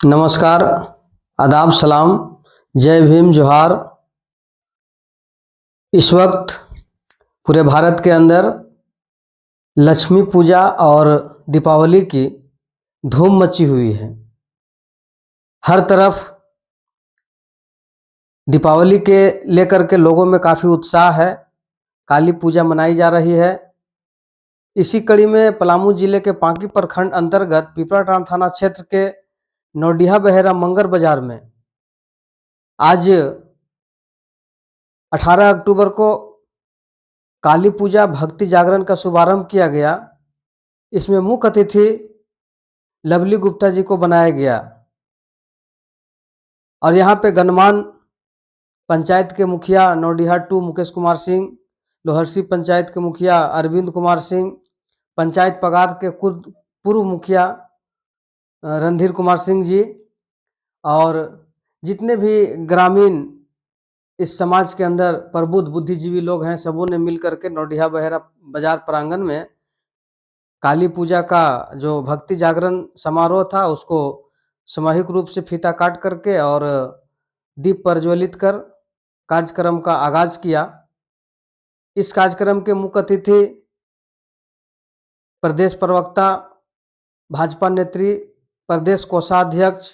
नमस्कार, आदाब, सलाम, जय भीम, जोहार। इस वक्त पूरे भारत के अंदर लक्ष्मी पूजा और दीपावली की धूम मची हुई है। हर तरफ दीपावली के लेकर के लोगों में काफ़ी उत्साह है। काली पूजा मनाई जा रही है। इसी कड़ी में पलामू जिले के पांकी प्रखंड अंतर्गत पिपराटांड थाना क्षेत्र के नौडिहा बहेरा मंगर बाजार में आज 18 अक्टूबर को काली पूजा भक्ति जागरण का शुभारंभ किया गया। इसमें मुख्य अतिथि लवली गुप्ता जी को बनाया गया और यहाँ पे गणमान्य पंचायत के मुखिया नौडिहा 2 मुकेश कुमार सिंह, लोहरसी पंचायत के मुखिया अरविंद कुमार सिंह, पंचायत पगार के पूर्व मुखिया रणधीर कुमार सिंह जी और जितने भी ग्रामीण इस समाज के अंदर प्रबुद्ध बुद्धिजीवी लोग हैं, सबों ने मिलकर के नौडिहा बहेरा बाजार प्रांगण में काली पूजा का जो भक्ति जागरण समारोह था उसको सामूहिक रूप से फीता काट करके और दीप प्रज्वलित कर कार्यक्रम का आगाज किया। इस कार्यक्रम के मुख्य अतिथि प्रदेश प्रवक्ता, भाजपा नेत्री, प्रदेश कोषाध्यक्ष,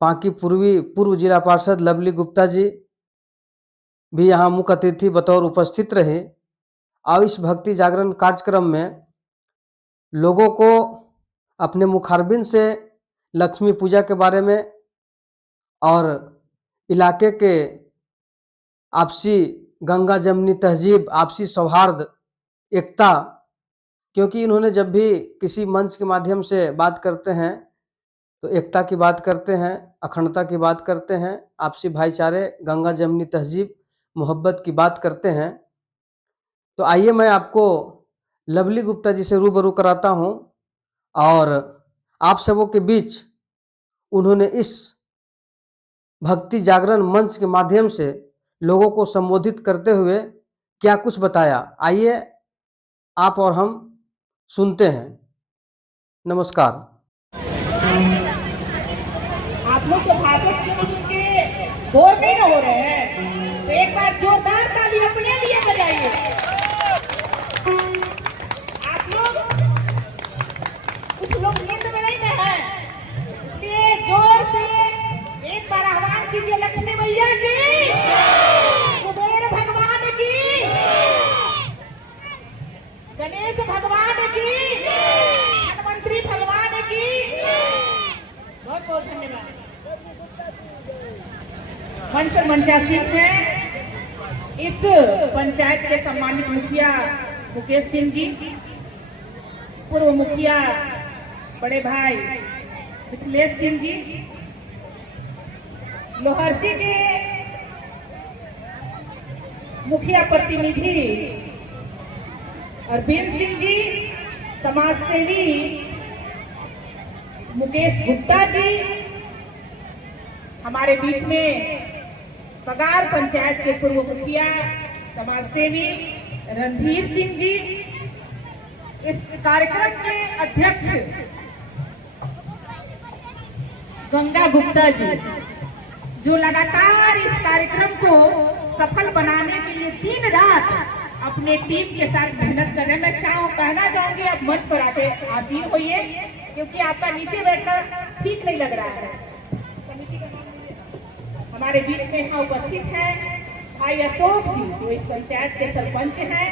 पांकी पूर्व जिला पार्षद लवली गुप्ता जी भी यहाँ मुख्य अतिथि बतौर उपस्थित रहे और इस भक्ति जागरण कार्यक्रम में लोगों को अपने मुखारबिन से लक्ष्मी पूजा के बारे में और इलाके के आपसी गंगा जमनी तहजीब, आपसी सौहार्द, एकता, क्योंकि इन्होंने जब भी किसी मंच के माध्यम से बात करते हैं तो एकता की बात करते हैं, अखंडता की बात करते हैं, आपसी भाईचारे, गंगा जमनी तहजीब, मोहब्बत की बात करते हैं। तो आइए मैं आपको लवली गुप्ता जी से रूबरू कराता हूं और आप सबों के बीच उन्होंने इस भक्ति जागरण मंच के माध्यम से लोगों को संबोधित करते हुए क्या कुछ बताया। आइए आप और हम सुनते हैं। नमस्कार। आप लोग तो भाजपा के बोर नहीं ना हो रहे हैं, तो एक बार जोरदार ताली अपने लिए बजाइए। आप लोग कुछ लोग नींद में नहीं है, इसलिए जोर से एक बार आह्वान कीजिए, लक्ष्मी मैया की, कुबेर भगवान की, गणेश भगवान की, धनवंतरी भगवान की। बहुत बहुत धन्यवाद। मंच पर मंचासीन हैं इस पंचायत के सम्मानित मुखिया मुकेश सिंह जी, पूर्व मुखिया बड़े भाई मिथिलेश सिंह जी, लोहरसी के मुखिया प्रतिनिधि अरविंद सिंह जी, समाज सेवी मुकेश गुप्ता जी, हमारे बीच में पगार पंचायत के पूर्व मुखिया समाज सेवी रणधीर सिंह जी, इस कार्यक्रम के अध्यक्ष गंगा गुप्ता जी, जो लगातार इस कार्यक्रम को सफल बनाने के लिए दिन रात अपने टीम के साथ मेहनत कर रहे हैं। मैं कहना चाहूंगी आप मंच पर आके आसीन होइए, क्योंकि आपका नीचे बैठना ठीक नहीं लग रहा है। हमारे बीच में यहाँ उपस्थित हैं भाई अशोक जी, जो इस पंचायत के सरपंच हैं,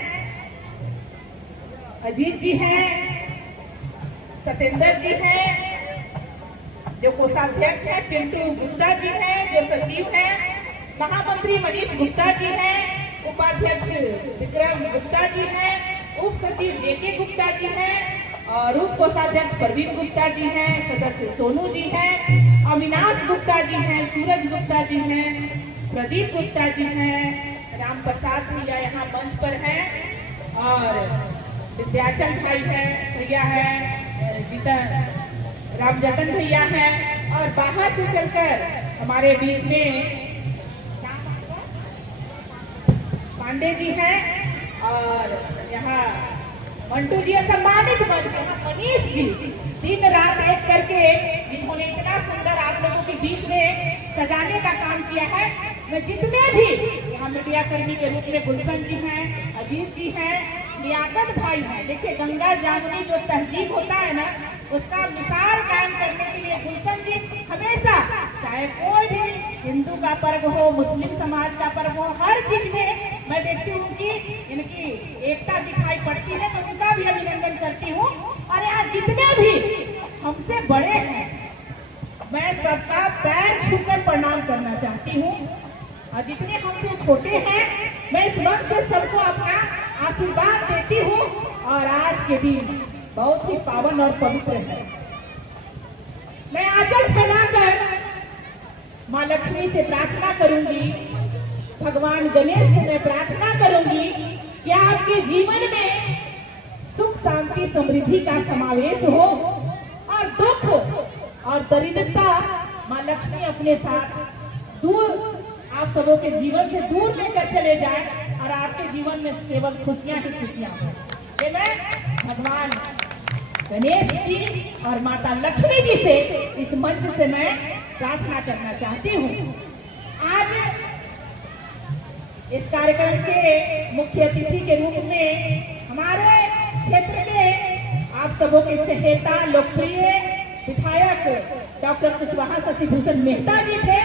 अजीत जी हैं, सतेंद्र जी हैं जो कोषाध्यक्ष हैं, पिंटू गुप्ता जी हैं जो सचिव हैं, महामंत्री मनीष गुप्ता जी हैं, उपाध्यक्ष विक्रम गुप्ता जी हैं, उप सचिव जेके गुप्ता जी हैं और उप कोषाध्यक्ष प्रवीण गुप्ता जी हैं, सदस्य सोनू जी हैं, अविनाश गुप्ता जी हैं, सूरज गुप्ता जी हैं, प्रदीप गुप्ता जी हैं, राम प्रसाद भैया यहाँ मंच पर हैं और विद्याचल भाई है, भैया है, राम जतन भैया हैं और बाहर से चलकर हमारे बीच में पांडे जी हैं और यहाँ मंटू जी सम्मानित मंच, यहाँ मनीष जी दिन रात एक करके जिन्होंने इतना सजाने का काम किया है। मैं जितने भी यहाँ मीडिया कर्मी के रूप में गुलशन जी हैं, अजीत जी हैं, लियाकत भाई हैं, देखिए गंगा जामुनी जो तहजीब होता है ना, उसका मिसाल कायम करने के लिए गुलशन जी हमेशा, चाहे कोई भी हिंदू का पर्व हो, मुस्लिम समाज का पर्व हो, हर चीज में मैं देखती हूँ कि इनकी एकता दिखाई पड़ती है, तो उनका भी अभिनंदन करती हूँ। और यहाँ जितने भी हमसे बड़े हैं, मैं सबका पैर छूकर प्रणाम करना चाहती हूँ, और जितने हमसे छोटे हैं, मैं इस मन से सबको अपना आशीर्वाद देती हूँ। और आज के दिन बहुत ही पावन और पवित्र है। मैं आंचल फैलाकर माँ लक्ष्मी से प्रार्थना करूंगी, भगवान गणेश से मैं प्रार्थना करूंगी कि आपके जीवन में सुख शांति समृद्धि का समावेश हो, और दुख और दरिद्रता माँ लक्ष्मी अपने साथ दूर, आप सबों के जीवन से दूर लेकर चले जाए, और आपके जीवन में केवल खुशियां ही खुशियां हो। ये मैं भगवान गणेश जी और माता लक्ष्मी जी से इस मंच से मैं प्रार्थना करना चाहती हूँ। आज इस कार्यक्रम के मुख्य अतिथि के रूप में हमारे क्षेत्र के आप सबों के चहेता लोकप्रिय विधायक डॉक्टर कुशवाहा शशिभूषण मेहता जी थे,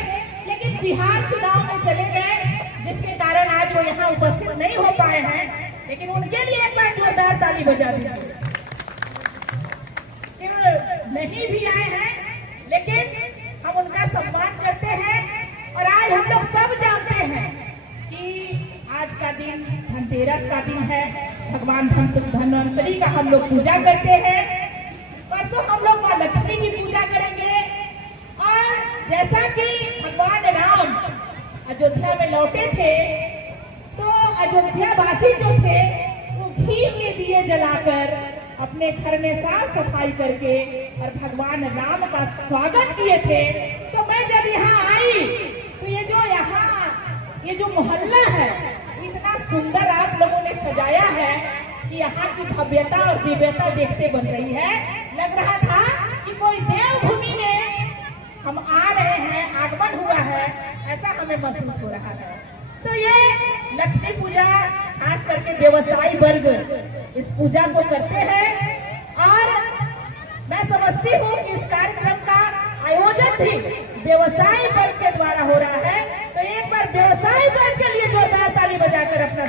लेकिन बिहार चुनाव में चले गए, जिसके कारण आज वो यहाँ उपस्थित नहीं हो पाए हैं। लेकिन उनके लिए एक बार जोरदार ताली बजा दीजिए। नहीं भी आए हैं, लेकिन हम उनका सम्मान करते हैं। और आज हम लोग सब जानते हैं कि आज का दिन धनतेरस का दिन है, भगवान धन्वंतरी का हम लोग पूजा करते हैं। परसों हम लोग माँ लक्ष्मी की पूजा करेंगे। और जैसा कि भगवान राम अयोध्या में लौटे थे, तो अयोध्या वासी जो थे वो घी के दिए जलाकर अपने घर में साफ सफाई करके और भगवान राम का स्वागत किए थे। तो मैं जब यहाँ आई तो ये जो मोहल्ला है, इतना सुंदर आप लोगों ने सजाया है कि यहाँ की भव्यता और दिव्यता देखते बन रही है। लग रहा था कि कोई देवभूमि में हम आ रहे हैं, आगमन हुआ है, ऐसा हमें महसूस हो रहा था। तो ये लक्ष्मी पूजा खास करके व्यवसायी वर्ग इस पूजा को करते हैं, और मैं समझती हूँ कि इस कार्यक्रम का आयोजन भी व्यवसायी वर्ग के द्वारा हो रहा है। तो एक बार व्यवसायी वर्ग के लिए जोरदार ताली बजाकर अपना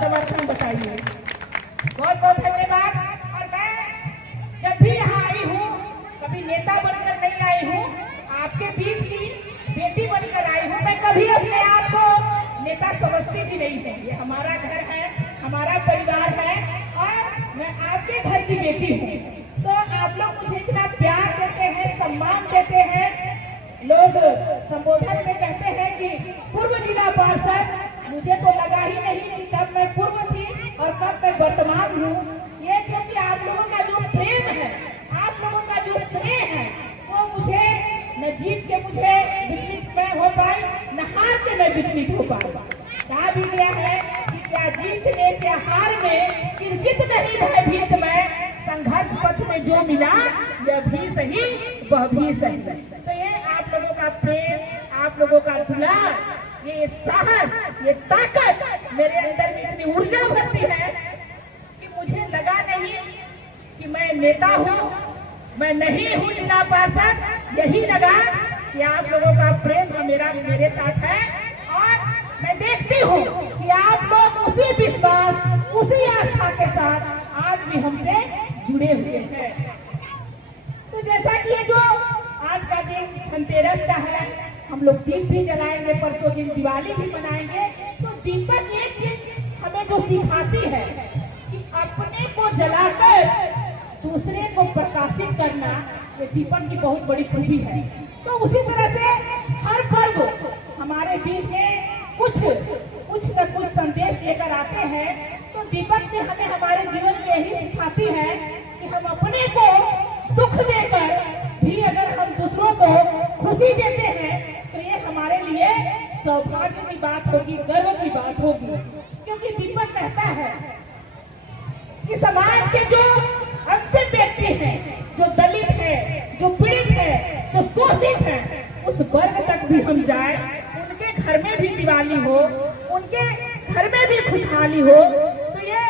समर्थन बताइए। बहुत बहुत धन्यवाद। और मैं जब भी यहाँ आई हूँ, कभी नेता बनकर नहीं आई हूँ, आपके बीच की बेटी बनकर आई हूँ। मैं कभी अपने आप को नेता समझती भी नहीं है। ये हमारा घर है, हमारा परिवार है, और मैं आपके घर की बेटी हूँ। तो आप लोग मुझे इतना प्यार देते हैं, सम्मान देते हैं। लोग संबोधन में कहते हैं कि पूर्व जिला पार्षद, मुझे तो लगा ही नहीं कि कब मैं पूर्व थी और कब मैं वर्तमान हूँ। ये क्योंकि आप लोगों का जो प्रेम है, आप लोगों का जो स्नेह है, वो मुझे न जीत के मुझे विचलित मैं हो पाई, न हार के मैं विचलित हो पाई। कहा भी गया है कि क्या जीत में क्या हार में, किंचित नहीं भयभीत मैं, संघर्ष पथ में जो मिला यह भी सही वह भी सही। तो ये आप लोगों का प्रेम, आप लोगों का दुलार, ये साहस, ये ताकत मेरे अंदर में इतनी ऊर्जा भरती है कि मुझे लगा नहीं कि मैं नेता हूँ, मैं नहीं हूँ जिला पार्षद। यही लगा कि आप लोगों का प्रेम मेरे साथ है, और मैं देखती हूँ कि आप लोग उसी विश्वास, उसी आस्था के साथ आज भी हमसे जुड़े हुए हैं। तो जैसा कि ये जो आज का दिन धनतेरस का है, हम लोग दीप भी जलाएंगे, परसों दिन दिवाली भी मनाएंगे। तो दीपक एक चीज हमें जो सिखाती है कि अपने को जलाकर दूसरे को प्रकाशित करना, ये दीपक की बहुत बड़ी खूबी है। तो उसी तरह से हर पर्व हमारे बीच में कुछ न कुछ संदेश लेकर आते हैं। तो दीपक भी हमें हमारे जीवन में यही सिखाती है कि हम अपने को दुख देकर भी अगर हम दूसरों को खुशी देते हैं, तो ये हमारे लिए सौभाग्य की बात होगी, गर्व की बात होगी। क्योंकि दीपक कहता है कि समाज के जो अंतिम व्यक्ति हैं, जो दलित है, जो पीड़ित है, जो शोषित है, उस वर्ग तक भी हम जाए, उनके घर में भी दिवाली हो, उनके घर में भी खुशहाली हो। तो ये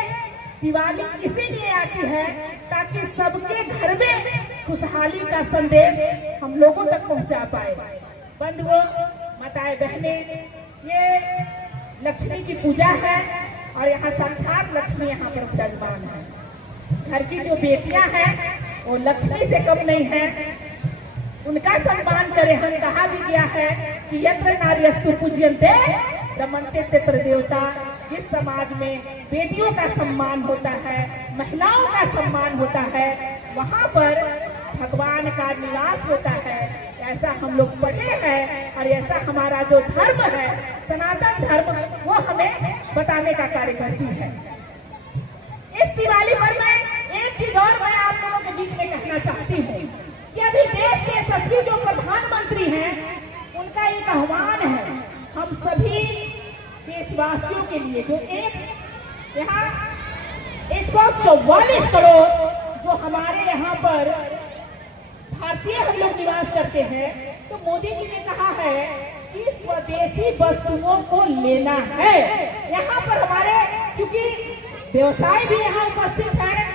दिवाली इसीलिए आती है ताकि सबके घर में खुशहाली का संदेश हम लोगों तक पहुंचा पाए। बंधुओं, माताएं, बहनें, ये लक्ष्मी की पूजा है और यहाँ साक्षात लक्ष्मी यहाँ पर विराजमान है। घर की जो बेटियां हैं वो लक्ष्मी से कम नहीं है, उनका सम्मान करें। हम कहा भी गया है कि यत्र नार्यस्तु पूज्यन्ते रमन्ते तत्र देवता। जिस समाज में बेटियों का सम्मान होता है, महिलाओं का सम्मान होता है, वहाँ पर भगवान का निवास होता है। ऐसा हम लोग पढ़े हैं और ऐसा हमारा जो धर्म है, सनातन धर्म, वो हमें बताने का कार्य करती है। इस दिवाली पर मैं एक चीज और मैं आप लोगों के बीच में कहना चाहती हूँ कि अभी देश के यशस्वी जो प्रधानमंत्री हैं, उनका एक आह्वान है हम सभी देशवासियों के लिए, जो यहाँ 144 करोड़ जो हमारे यहाँ पर भारतीय हम लोग निवास करते हैं, तो मोदी जी ने कहा है कि स्वदेशी वस्तुओं को लेना है। यहाँ पर हमारे चूंकि व्यवसाय भी यहाँ उपस्थित है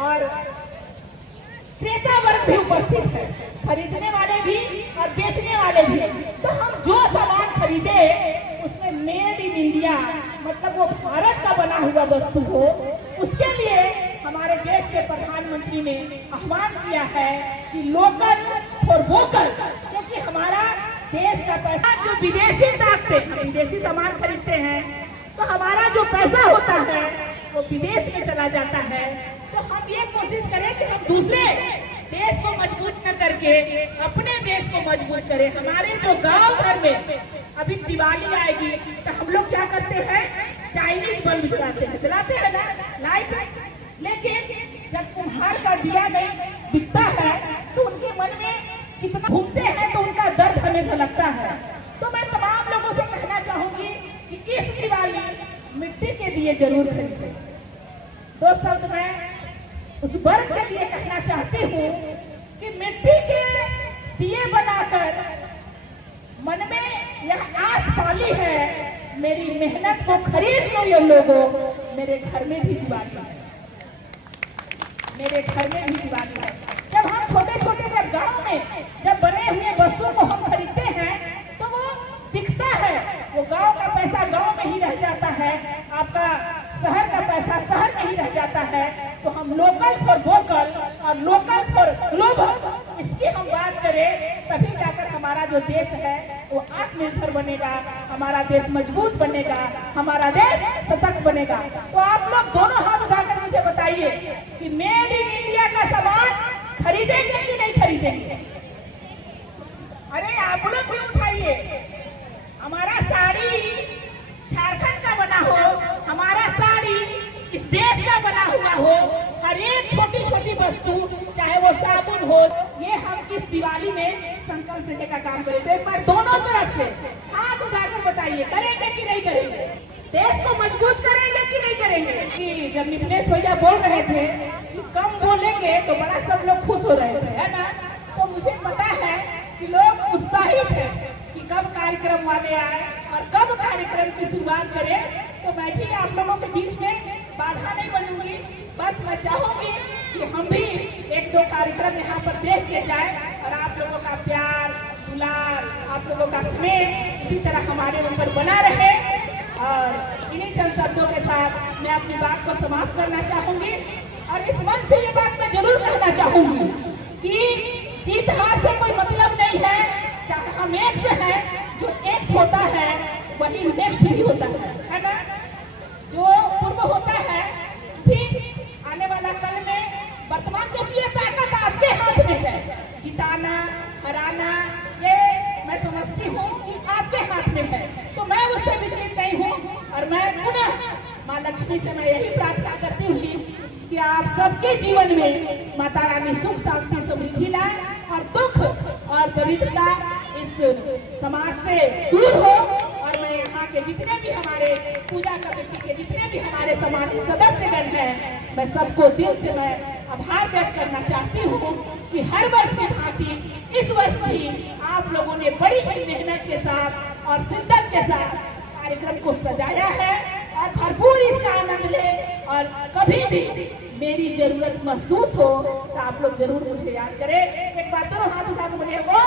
और क्रेता वर्ग भी उपस्थित है, खरीदने वाले भी और बेचने वाले भी। तो हम जो सामान खरीदे उसमें मेड इन इंडिया, मतलब वो भारत का बना हुआ वस्तु हो, उसके लिए हमारे देश के प्रधानमंत्री ने आह्वान किया है कि लोकल फॉर वोकल। क्योंकि हमारा देश का पैसा जो विदेशी ताकते, हम विदेशी सामान खरीदते हैं तो हमारा जो पैसा होता है वो विदेश में चला जाता है। तो हम ये कोशिश करें कि हम दूसरे देश को मजबूत न करके अपने देश को मजबूत करें। हमारे जो गांव घर में अभी दिवाली आएगी तो हम लोग क्या करते हैं, चाइनीज बल्ब जलाते हैं ना, लाइट। लेकिन जब कुम्हार का दिया नहीं दिखता है तो उनके मन में कितना घूमते हैं, तो उनका दर्द हमें झलकता है। तो मैं तमाम लोगों से कहना चाहूंगी कि इस दिवाली मिट्टी के दिए जरूर खरीदें। दो शब्द मैं उस वर्ग के लिए कहना चाहती हूँ कि मिट्टी के दिए बनाकर मन में यह आस पाली है, मेरी मेहनत को खरीद लो ये लोगों, मेरे घर में भी दिवाली है, मेरे घर में भी दिवाली है। जब हम छोटे छोटे जब गांव में जब बने हुए वस्तुओं को हम खरीदते हैं तो वो दिखता है, वो गांव का पैसा गांव में ही रह जाता है, आपका शहर का पैसा शहर में ही रह जाता है। तो हम लोकल फॉर वोकल और लोकल फॉर ग्लोबल, इसकी हम बात करें तभी जाकर हमारा जो देश है वो आत्मनिर्भर बनेगा, हमारा देश मजबूत बनेगा, हमारा देश सशक्त बनेगा। तो आप लोग दोनों हाथ उठाकर मुझे बताइए कि मेड इन इंडिया का सामान खरीदेंगे कि नहीं खरीदेंगे? अरे आप लोग भी उठाइए। हमारा साड़ी झारखंड का बना हो, हमारा साड़ी इस देश का बना हुआ हो, हर एक छोटी छोटी वस्तु, चाहे वो साबुन हो, ये हम इस दिवाली में संकल्प लेने का काम करें। तो एक बार दोनों तरफ से हाथ उठाकर बताइए, करेंगे कि नहीं करेंगे? देश को मजबूत करेंगे कि नहीं करेंगे? कि जब मिथिलेश भैया बोल रहे थे कि कम बोलेंगे तो बड़ा सब लोग खुश हो रहे थे, है ना? तो मुझे पता है कि लोग उत्साहित है कि कब कार्यक्रम वाले आए और कब कार्यक्रम की शुरुआत करें। तो मैं भी आप लोगों के बीच में बाधा नहीं बनूंगी, बस मैं चाहूंगी कि हम भी एक दो कार्यक्रम यहाँ पर देख के जाए और आप लोगों का प्यार दुलार, आप लोगों का स्नेह इसी तरह हमारे ऊपर बना रहे। और इन्हीं चंद शब्दों के साथ मैं अपनी बात को समाप्त करना चाहूंगी और इस मन से ये बात मैं जरूर कहना चाहूंगी कि जीत हार से कोई मतलब नहीं है। चाहे हम एक से हैं, जो एक होता है वही नेक्स्ट भी होता है ना? जो पूर्व होता है भी आने वाला कल में, वर्तमान के लिए ताकत आपके हाथ में है, जिताना हराना ये मैं समझती हूँ कि आपके हाथ में है। तो मैं उससे विचलित नहीं हूँ और मैं पुनः माँ लक्ष्मी से मैं यही प्रार्थना करती हूँ कि आप सबके जीवन में माता रानी सुख शांति समृद्धि लाए और दुख और दरिद्रता इस समाज से दूर हो। और मैं यहाँ के जितने भी हमारे पूजा कमेटी के जितने भी हमारे समाज के सदस्यगण हैं, मैं सबको दिल से मैं आभार व्यक्त करना चाहती हूँ कि हर वर्ष की भांति इस वर्ष भी आप लोगों ने बड़ी ही मेहनत मैनेजमेंट के साथ और शिद्दत के साथ कार्यक्रम को सजाया है और भरपूर इसका आनंद ले। और कभी भी मेरी जरूरत महसूस हो तो आप लोग जरूर मुझे याद करें। एक बार तो हाथ उठा के बोलिए वो